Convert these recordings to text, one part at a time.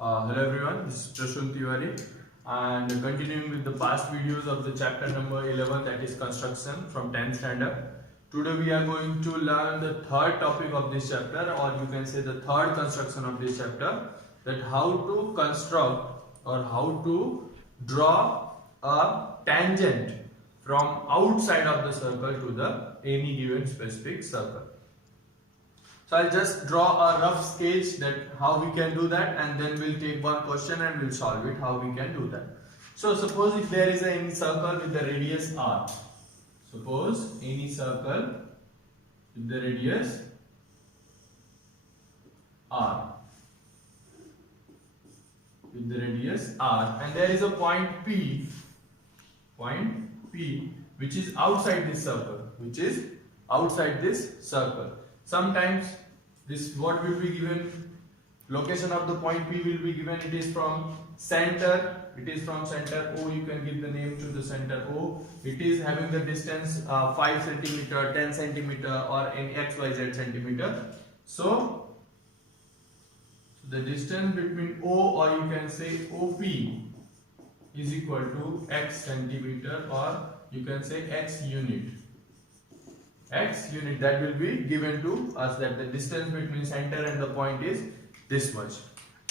Hello everyone, this is Prashant Tiwari and continuing with the past videos of the chapter number 11, that is construction from 10th standard. Today we are going to learn the third topic of this chapter, or you can say the third construction of this chapter, that how to construct or how to draw a tangent from outside of the circle to the any given specific circle. So I'll just draw a rough sketch that how we can do that, and then we'll take one question and we'll solve it how we can do that. So suppose if there is any circle with the radius r. Suppose any circle with the radius r. With the radius r, and there is a point P, which is outside this circle, Sometimes this what will be given, location of the point P will be given, it is from center, O, you can give the name to the center O. It is having the distance 5 centimeter, 10 centimeter or any xyz centimeter. So the distance between O, or you can say OP, is equal to x centimeter, or you can say x unit, that will be given to us, that the distance between center and the point is this much.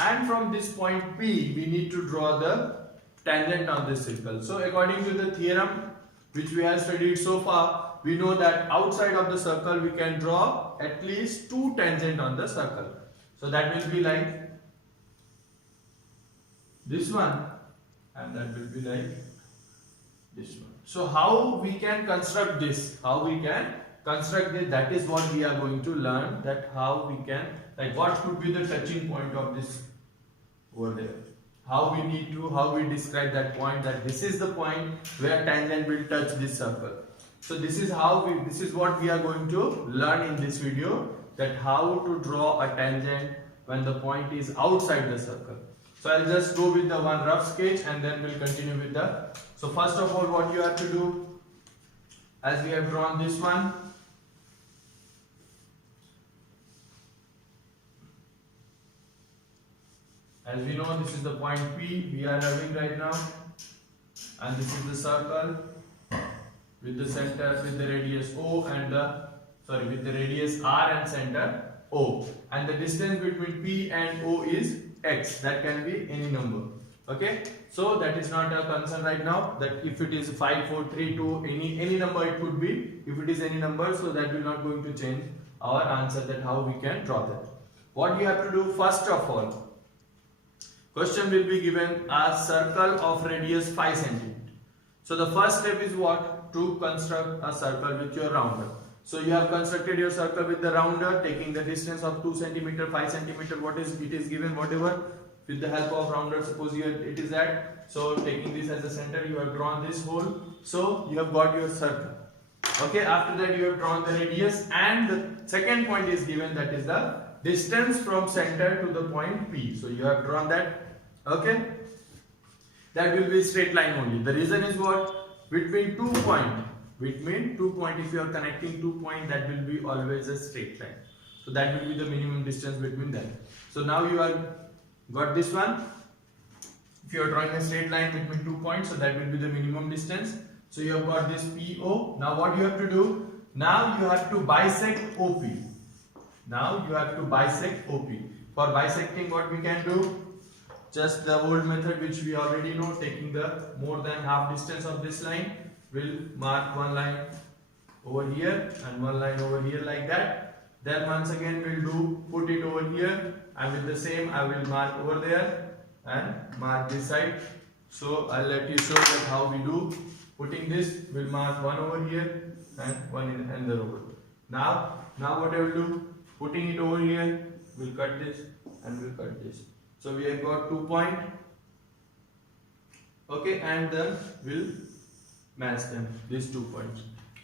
And from this point P we need to draw the tangent on this circle. So according to the theorem which we have studied so far, we know that outside of the circle we can draw at least two tangents on the circle. So that will be like this one, and that will be like this one. So how we can construct this? That is what we are going to learn, that how we can, like what could be the touching point of this over there. How we describe that point, that this is the point where tangent will touch this circle. So this is what we are going to learn in this video, that how to draw a tangent when the point is outside the circle. So I'll just go with the one rough sketch and then we'll continue with the. So first of all, what you have to do, as we have drawn this one, as we know, this is the point P we are having right now, and this is the circle with the center, with the radius O and with the radius R and center O, and the distance between P and O is x. That can be any number. Okay, so that is not a concern right now, that if it is 5, 4, 3, 2, any number it could be. If it is any number, so that will not going to change our answer, that how we can draw that. What you have to do, first of all, question will be given a circle of radius 5 cm. So the first step is what? To construct a circle with your rounder. So you have constructed your circle with the rounder, taking the distance of 2 cm, 5 cm, what is it is given, whatever, with the help of rounder, suppose it is that. So taking this as a center, you have drawn this hole. So you have got your circle. Okay, after that you have drawn the radius, and the second point is given, that is the distance from center to the point P. So you have drawn that. Okay, that will be straight line only. The reason is what? Between 2 points, if you are connecting 2 points, that will be always a straight line. So that will be the minimum distance between them. So now you have got this one. If you are drawing a straight line between 2 points, so that will be the minimum distance. So you have got this PO. Now what you have to do? Now you have to bisect OP. For bisecting, what we can do? Just the old method which we already know, taking the more than half distance of this line, we'll mark one line over here and one line over here, like that. Then once again we'll put it over here, and with the same I will mark over there and mark this side. So I'll let you show that how we do. Putting this, we'll mark one over here and one in another over. Now what I will do, putting it over here, we'll cut this and we'll cut this. So we have got 2 points. Okay, and then we'll match them, these 2 points.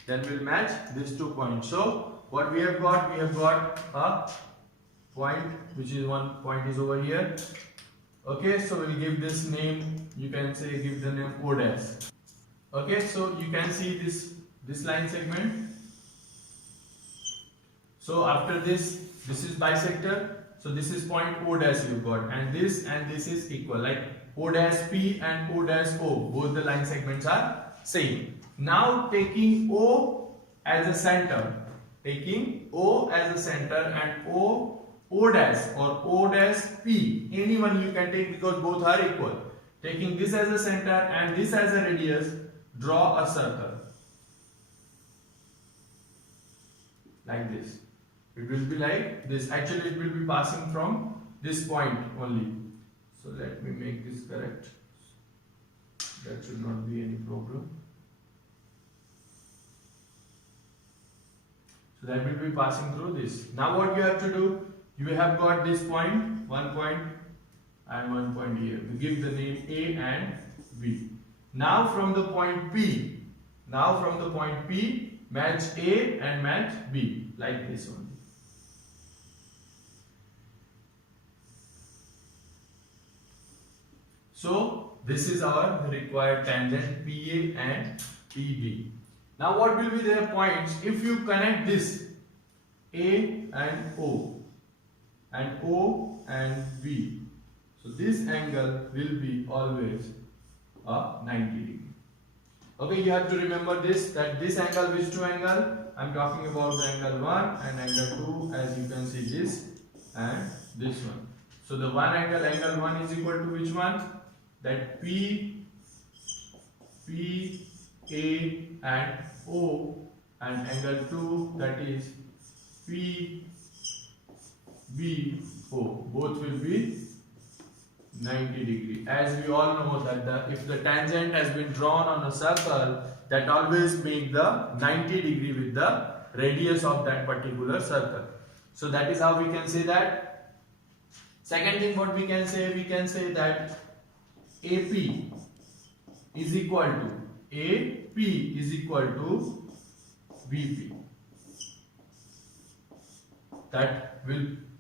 Then we'll match these 2 points. So what we have got? We have got a point, which is one point is over here. Okay, so we'll give this name, you can say give the name O dash. Okay, so you can see this line segment. So after this is bisector. So this is point O dash you've got, and this is equal, like O dash P and O dash O, both the line segments are same. Now taking O as a center, and O dash or O dash P, anyone you can take because both are equal. Taking this as a center and this as a radius, draw a circle like this. It will be like this. Actually, it will be passing from this point only. So let me make this correct. That should not be any problem. So that will be passing through this. Now what you have to do, you have got this point, 1 point and 1 point here. You give the name A and B. Now from the point P, match A and match B, like this only. So this is our required tangent PA and PB. Now what will be their points if you connect this A and O and B? So this angle will be always a 90 degree. Okay, you have to remember this, that this angle, which two angle? I'm talking about the angle 1 and angle 2, as you can see this and this one. So the one angle 1 is equal to which one? That P, A and O, and angle 2, that is P, B, O. Both will be 90 degree. As we all know that if the tangent has been drawn on a circle, that always make the 90 degree with the radius of that particular circle. So that is how we can say that. Second thing what we can say that AP is equal to BP. That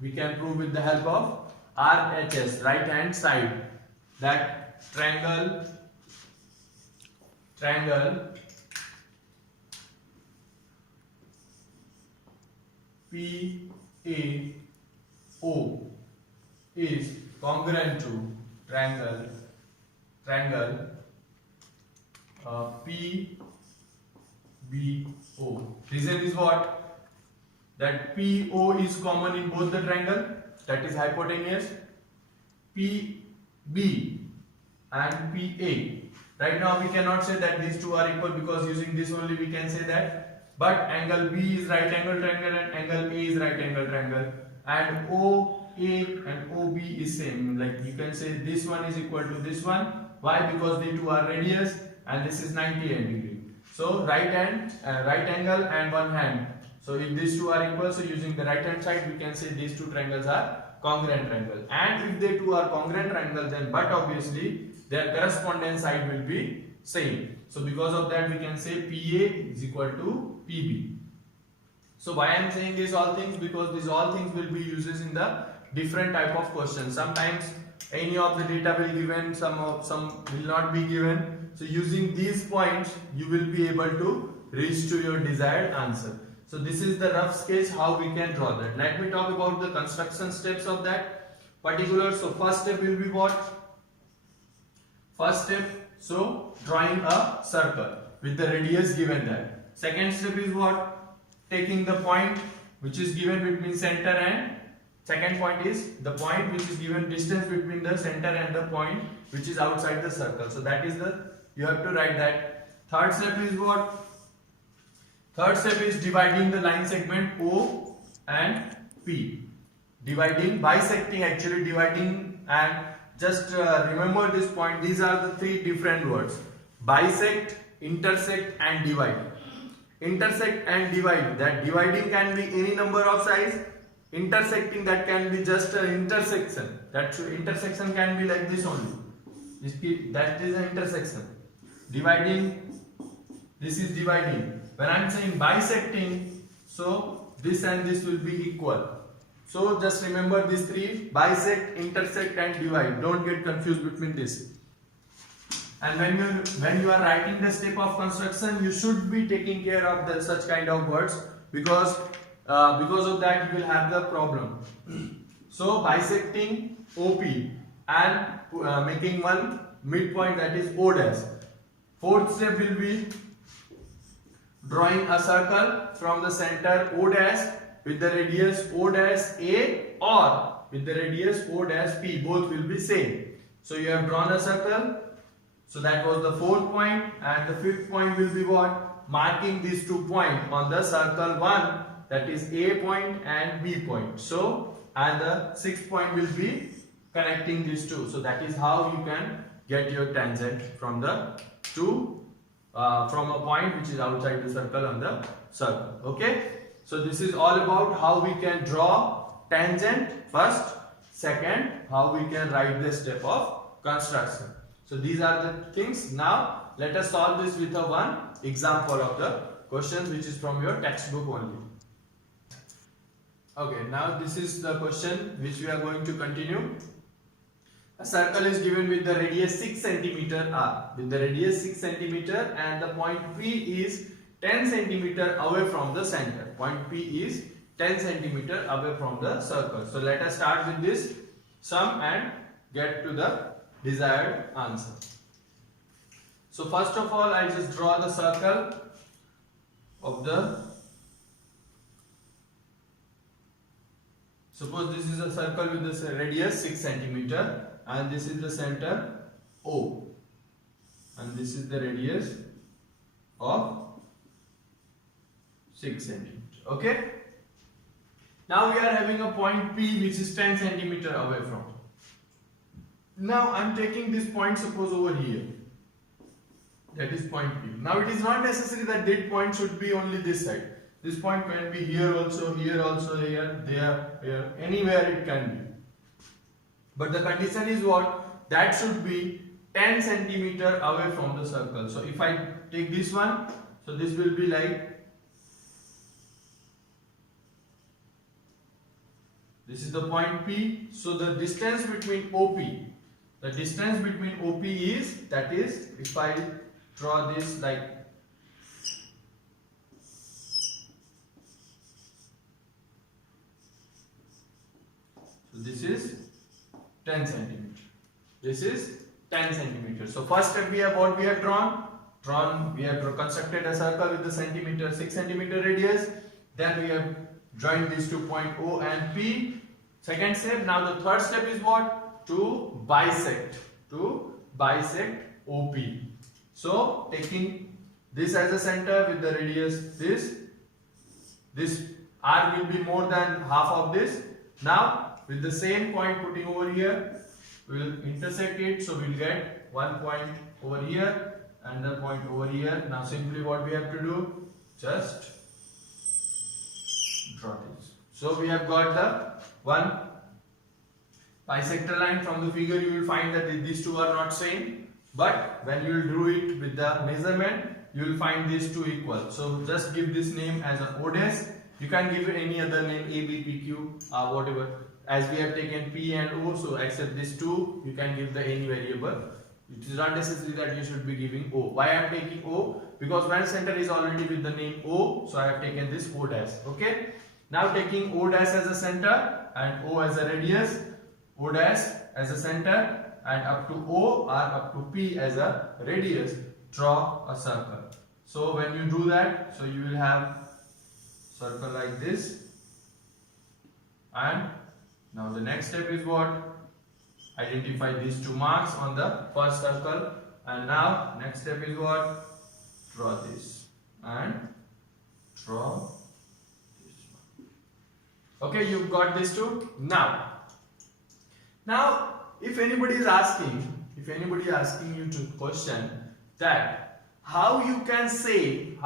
we can prove with the help of RHS, right hand side, that triangle PAO is congruent to triangle PBO. Reason is what? That PO is common in both the triangle, that is hypotenuse, PB and PA. Right now we cannot say that these two are equal because using this only we can say that. But angle B is right angle triangle and angle A is right angle triangle, and OA and OB is same. Like you can say this one is equal to this one. Why? Because they two are radius and this is 90 degree. So right angle and one hand. So if these two are equal, so using the right hand side we can say these two triangles are congruent triangle. And if they two are congruent triangles, then but obviously their corresponding side will be same. So because of that we can say PA is equal to PB. So why I am saying these all things? Because these all things will be used in the different type of questions. Sometimes any of the data will be given, some will not be given. So using these points you will be able to reach to your desired answer. So this is the rough sketch how we can draw that. Let me talk about the construction steps of that particular. So first step will be what? First step, so drawing a circle with the radius given there. Second step is what? Taking the point which is given between center and second point is the point which is given distance between the center and the point which is outside the circle. So that is you have to write that. Third step is what? Third step is dividing the line segment O and P. Bisecting and just remember this point. These are the three different words: bisect, intersect and divide. Intersect and divide, that dividing can be any number of size. Intersecting, that can be just an intersection. That intersection can be like this only. That is an intersection. Dividing, this is dividing. When I am saying bisecting, so this and this will be equal. So just remember these three: bisect, intersect and divide. Don't get confused between this. And when you are writing the step of construction, you should be taking care of such kind of words, because of that you will have the problem. So bisecting OP and making one midpoint, that is O dash. Fourth step will be drawing a circle from the center O dash with the radius O dash A or with the radius O dash P. Both will be same. So you have drawn a circle. So that was the fourth point, and the fifth point will be what? Marking these 2 points on the circle 1, that is A point and B point. So, and the sixth point will be connecting these two. So that is how you can get your tangent from the from a point which is outside the circle on the circle. Okay. So this is all about how we can draw tangent first. Second, how we can write the step of construction. So these are the things. Now let us solve this with a one example of the question which is from your textbook only. Okay, now this is the question which we are going to continue. A circle is given with the radius 6 cm r, with the radius 6 cm, and the point P is 10 cm away from the center. Point P is 10 cm away from the circle. So let us start with this sum and get to the desired answer. So first of all, I just draw the circle of the, suppose this is a circle with this radius 6 cm and this is the center O, and this is the radius of 6 cm. Okay. Now we are having a point P which is 10 cm away from. Now I am taking this point, suppose over here, that is point P. Now it is not necessary that that point should be only this side. This point can be here also, here, there, here, anywhere it can be. But the condition is what? That should be 10 cm away from the circle. So if I take this one, so this will be like, this is the point P. So the distance between OP, the distance between OP is, that is, if I draw this like, so this is 10 cm. This is 10 cm. So first step we have what we have drawn. We have constructed a circle with the 6 cm radius. Then we have joined these 2 points O and P. Second step. Now the third step is what? To bisect OP. So taking this as a center with the radius this R will be more than half of this. Now with the same point putting over here, we will intersect it. So we will get one point over here and the point over here. Now simply what we have to do, just draw this. So we have got the one bisector line. From the figure you will find that these two are not same, but when you will do it with the measurement, you will find these two equal. So just give this name as a O dash. You can give it any other name, A, B, P, Q, whatever. As we have taken P and O, so except these two, you can give the any variable. It is not necessary that you should be giving O. Why I am taking O? Because one center is already with the name O, so I have taken this O dash. Okay. Now taking O dash as a center and O as a radius, O dash as a center and up to O or up to P as a radius, draw a circle. So when you do that, so you will have circle like this. And now the next step is what? Identify these two marks on the first circle. And now next step is what? Draw this and draw this one. Okay, you've got these two. Now if anybody is asking you to question that how you can say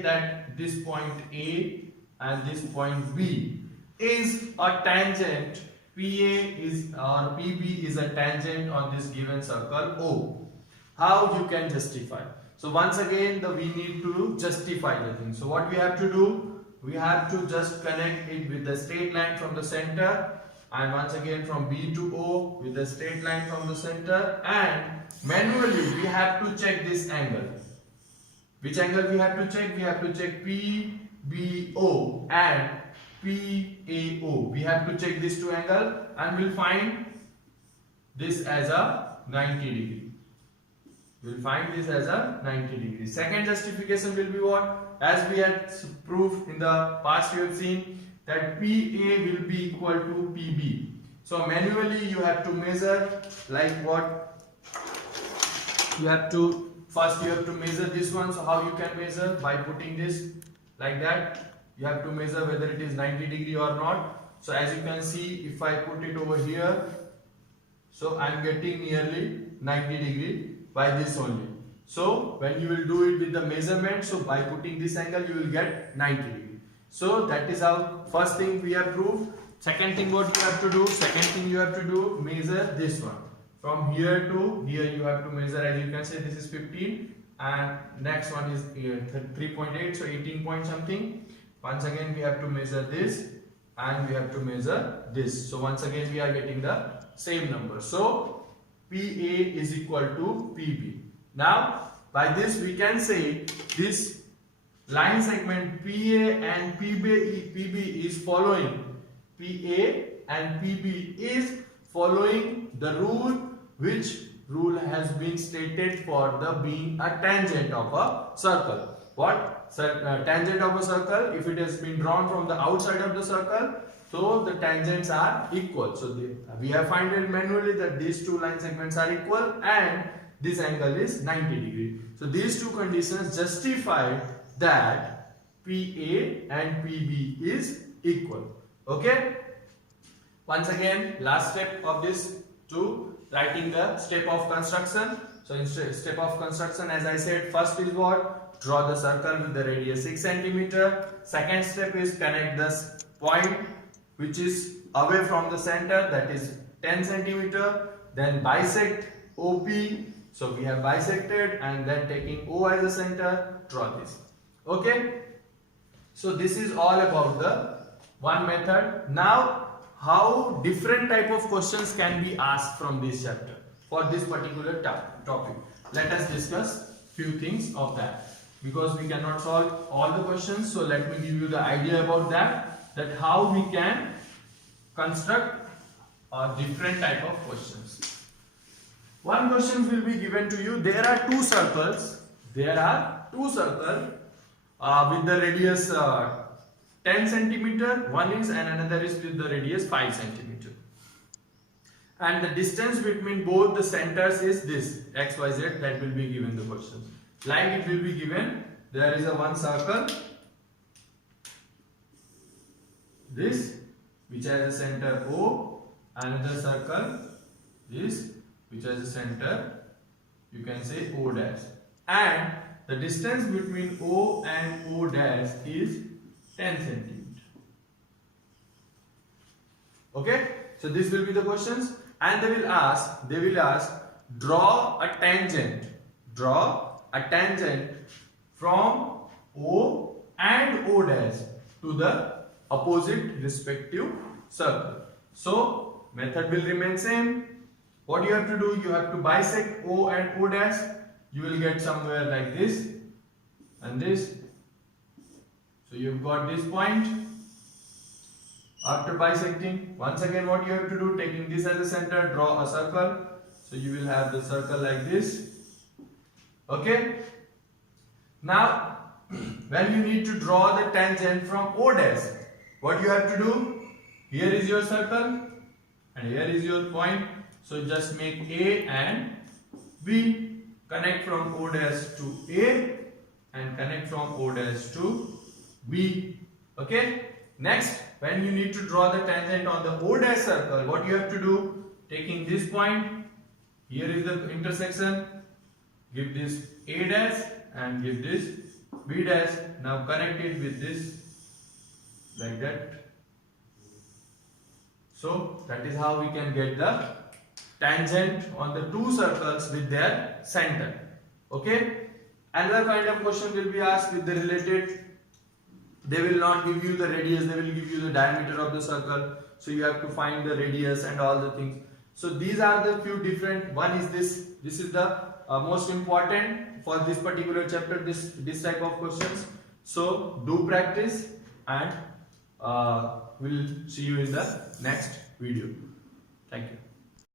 that this point A and this point B is a tangent, PA is or PB is a tangent on this given circle O. How you can justify? So once again we need to justify the thing. So what we have to do? We have to just connect it with the straight line from the center, and once again from B to O with the straight line from the center, and manually we have to check this angle. Which angle we have to check? We have to check PBO, and PAO. We have to check these two angles and we'll find this as a 90 degree. We'll find this as a 90 degree. Second justification will be what? As we had proved in the past, we have seen that PA will be equal to PB. So manually you have to measure like what? You have to measure this one. So how you can measure? By putting this like that. You have to measure whether it is 90 degree or not. So as you can see, if I put it over here, so I am getting nearly 90 degree by this only. So when you will do it with the measurement, so by putting this angle you will get 90 degree. So that is how first thing we have proved. Second thing what you have to do? Second thing you have to do, measure this one. From here to here you have to measure, as you can say this is 15 and next one is 3.8, so 18 point something. Once again we have to measure this and we have to measure this. So once again we are getting the same number. So PA is equal to PB. Now by this we can say this line segment PA and PB is following. PA and PB is following the rule, which rule has been stated for the being a tangent of a circle. What? Tangent of a circle, if it has been drawn from the outside of the circle, so the tangents are equal. So we have found it manually that these two line segments are equal and this angle is 90 degree. So these two conditions justify that PA and PB is equal. Okay. Once again, last step of this to writing the step of construction. So in step of construction, as I said, first is what? Draw the circle with the radius 6 cm. Second step is connect this point which is away from the center, that is 10 cm. Then bisect OP. So we have bisected and then taking O as a center, draw this. Okay. So this is all about the one method. Now how different type of questions can be asked from this chapter for this particular topic. Let us discuss few things of that. Because we cannot solve all the questions, so let me give you the idea about that how we can construct a different type of questions. One question will be given to you. There are two circles with the radius 10 cm, one is, and another is with the radius 5 cm. And the distance between both the centers is this XYZ, that will be given the questions. Like it will be given, there is a one circle, this which has a center O, another circle, this which has a center, you can say O dash, and the distance between O and O dash is 10 cm. Okay, so this will be the questions, and they will ask draw a tangent from O and O dash to the opposite respective circle. So method will remain same. What you have to do, you have to bisect O and O dash. You will get somewhere like this and this. So you've got this point. After bisecting, once again what you have to do, taking this as a center, draw a circle. So you will have the circle like this. Okay. Now when you need to draw the tangent from O dash, what you have to do, here is your circle and here is your point. So just make A and B, connect from O dash to A and connect from O dash to B. Okay. Next, when you need to draw the tangent on the O dash circle, what you have to do, taking this point, here is the intersection, give this A dash and give this B dash. Now connect it with this like that. So that is how we can get the tangent on the two circles with their center. Okay. Another kind of question will be asked with the related. They will not give you the radius, they will give you the diameter of the circle. So you have to find the radius and all the things. So these are the few different. One is this. This is the most important for this particular chapter. This type of questions. So do practice and we'll see you in the next video. Thank you.